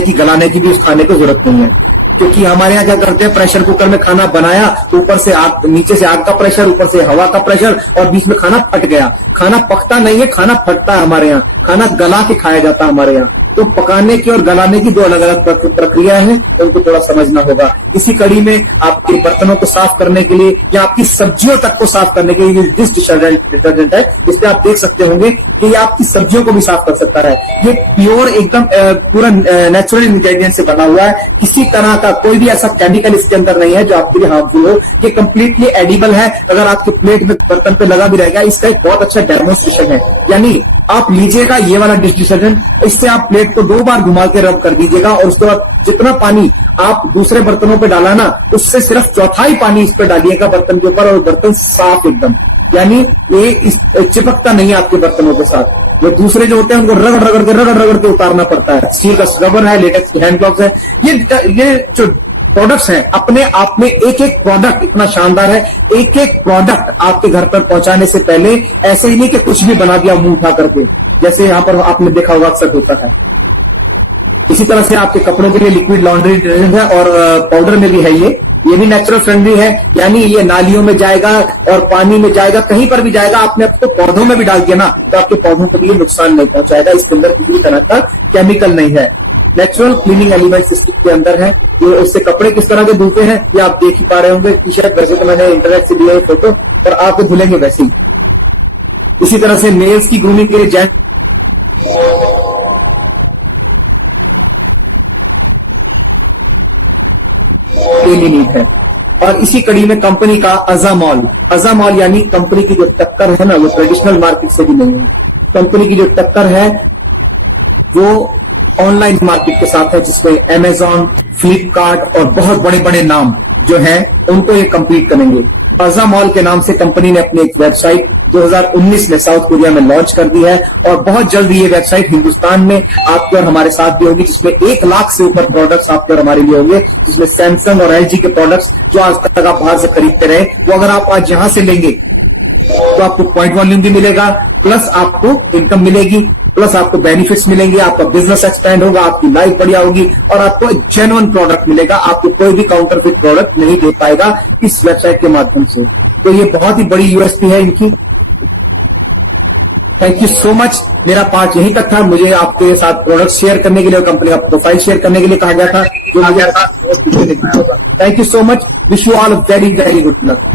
की भी उस खाने को जरूरत नहीं है, क्योंकि हमारे यहाँ क्या करते हैं, प्रेशर कुकर में खाना बनाया, ऊपर से आग, नीचे से आग का प्रेशर, ऊपर से हवा का प्रेशर और बीच में खाना फट गया। खाना पकता नहीं है, खाना फटता है हमारे यहाँ। खाना गला के खाया जाता है हमारे यहाँ। तो पकाने की और गलाने की दो अलग अलग प्रक्रिया है, तो उनको थोड़ा समझना होगा। इसी कड़ी में आपके बर्तनों को साफ करने के लिए या आपकी सब्जियों तक को साफ करने के लिए डिश डिटर्जेंट है, इससे आप देख सकते होंगे कि ये आपकी सब्जियों को भी साफ कर सकता है। ये प्योर एकदम पूरा नेचुरल इंग्रेडिएंट से बना हुआ है। किसी तरह का कोई भी ऐसा केमिकल इसके अंदर नहीं है जो आपके लिए हार्मफुल हो। ये कंप्लीटली एडिबल है। अगर आपके प्लेट में बर्तन पे लगा भी रहेगा, इसका एक बहुत अच्छा डेमोन्स्ट्रेशन है। यानी आप लीजिएगा ये वाला डिश डिटर्जेंट, इससे आप प्लेट को 2 बार घुमा के रब कर दीजिएगा और उसके बाद जितना पानी आप दूसरे बर्तनों पे डाला ना, उससे सिर्फ चौथाई पानी इस पे डालिएगा बर्तन के ऊपर, और बर्तन साफ एकदम। यानी ये चिपकता नहीं है आपके बर्तनों के साथ। जो दूसरे जो होते हैं उनको रगड़ के उतारना पड़ता है। स्टील का स्क्रबर है, लेटेक्स हैंड ग्लव्स है। ये जो प्रोडक्ट्स हैं, अपने आप में एक एक प्रोडक्ट इतना शानदार है। एक एक प्रोडक्ट आपके घर पर पहुंचाने से पहले ऐसे ही नहीं कि कुछ भी बना दिया मुंह उठा करके, जैसे यहां पर आपने देखा होगा अक्सर होता है। इसी तरह से आपके कपड़ों के लिए लिक्विड लॉन्ड्री डिटर्जेंट है और पाउडर में भी है। ये भी नेचुरल फ्रेंडली है। यानी ये नालियों में जाएगा और पानी में जाएगा, कहीं पर भी जाएगा। आपने अब तो पौधों में भी डाल दिया ना, तो आपके पौधों को भी नुकसान नहीं पहुंचाएगा। इसके अंदर किसी तरह का केमिकल नहीं है। नेचुरल क्लीनिंग एलिमेंट्स इसके अंदर है। ये उससे कपड़े किस तरह के धुलते हैं ये आप देख ही पा रहे होंगे। टी शर्ट वैसे तो मैंने इंटरनेट से लिया है फोटो, पर आप धुलेंगे वैसे ही। इसी तरह से मेल्स की ग्रूमिंग के लिए नीड है। और इसी कड़ी में कंपनी का अजामॉल यानी कंपनी की जो टक्कर है ना, वो ट्रेडिशनल मार्केट से भी नहीं है। कंपनी की जो टक्कर है वो ऑनलाइन मार्केट के साथ है, जिसमें अमेजॉन, फ्लिपकार्ट और बहुत बड़े बड़े नाम जो हैं उनको ये कंपीट करेंगे। अजामॉल के नाम से कंपनी ने अपनी एक वेबसाइट 2019 में साउथ कोरिया में लॉन्च कर दी है और बहुत जल्द ये वेबसाइट हिंदुस्तान में आपके और हमारे साथ भी होगी, जिसमें 1 लाख से ऊपर प्रोडक्ट्स आपके और हमारे लिए होंगे, जिसमें सैमसंग और एलजी के प्रोडक्ट्स जो आज तक आप बाहर से खरीदते रहे, वो अगर आप आज यहां से लेंगे तो आपको पॉइंट वॉल्यूम भी मिलेगा, प्लस आपको इनकम मिलेगी, प्लस आपको बेनिफिट्स मिलेंगे, आपका बिजनेस एक्सपेंड होगा, आपकी लाइफ बढ़िया होगी और आपको जेन्युइन प्रोडक्ट मिलेगा। आपको कोई भी काउंटरफिट प्रोडक्ट नहीं दे पाएगा इस वेबसाइट के माध्यम से। तो ये बहुत ही बड़ी यूएसपी है इनकी। Thank you so much. मेरा पार्ट यहीं तक था। मुझे आपके साथ प्रोडक्ट शेयर करने के लिए और कंपनी का प्रोफाइल शेयर करने के लिए कहा गया था, जो मुझे था। Thank you so much. Wish you all very very good luck.